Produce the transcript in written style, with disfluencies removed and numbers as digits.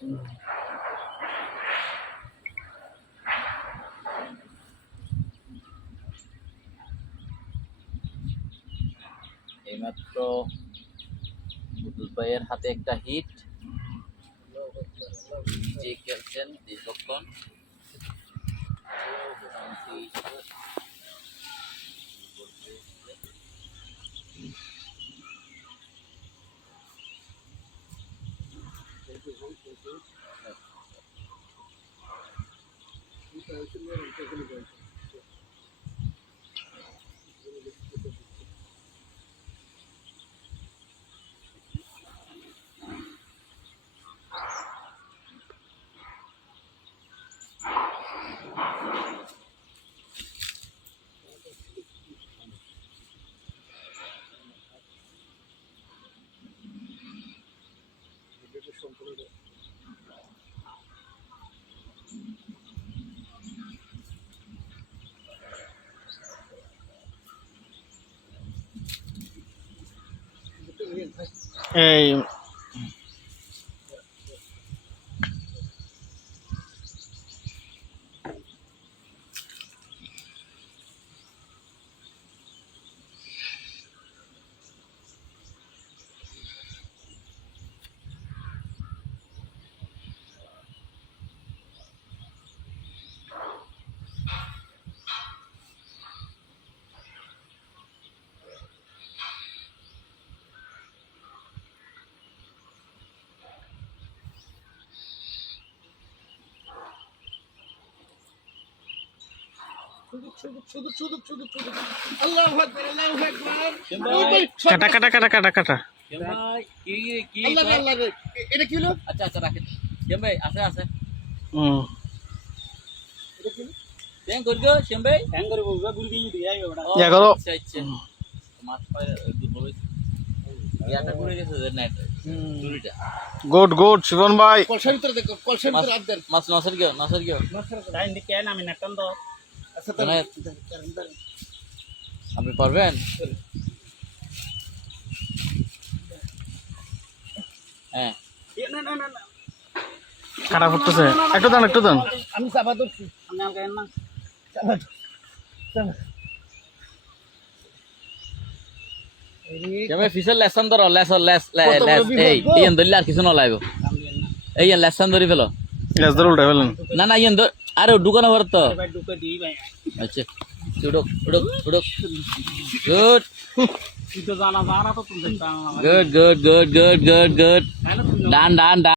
এইমাত্র বুদুল ভাইয়ের হাতে একটা হিট, যে খেলছেন দীর্ঘক্ষণ। এই কাটা কাটা কাটা কাটা কাটা এটা কি হলো? আচ্ছা আচ্ছা রাখেন শ্যাম ভাই, আছে আছে। ট্যাং করগো শ্যাম ভাই, ট্যাং করে বলবা গুলি দিয়ে দিই আইও বড়। ইয়া করো। আচ্ছা আচ্ছা, মাছ পায় দুর্বল হইছে, ইয়াটা ঘুরে গেছে নেট চুরিটা। গুড গুড শিবন ভাই। কলসার ভিতরে দেখো, কলসার ভিতরে হাত দেন। মাছ নসর গিয়ে নসর গিয়ে লাইন দিকে আমি নাটান দাও। আচ্ছা তো আপনি পারবেন? হ্যাঁ না না না না, কাটা ফুটতেছে, একটু দেন একটু দেন। আমি চাপা ধরছি, আমি আলগা না চাপা চাপা। শ্যাম ভাই ফিসের লেসন ধরো, লেসন লেস লেস এই ইয়ান ধরলে আর কিছু না লাগবে। এই ইয়ান লেসন ধরি ফেলো। লেস ধরে উল্টা ফেলেন। না না ইয়ান আরে ঢুকানো পারত তো। ভাই ঢুকে দিই ভাই। আচ্ছা উড়ুক উড়ুক উড়ুক। গুড তুই তো জানা জানা তো তুমি দেখতা। Good good good good good good. Done done ডান।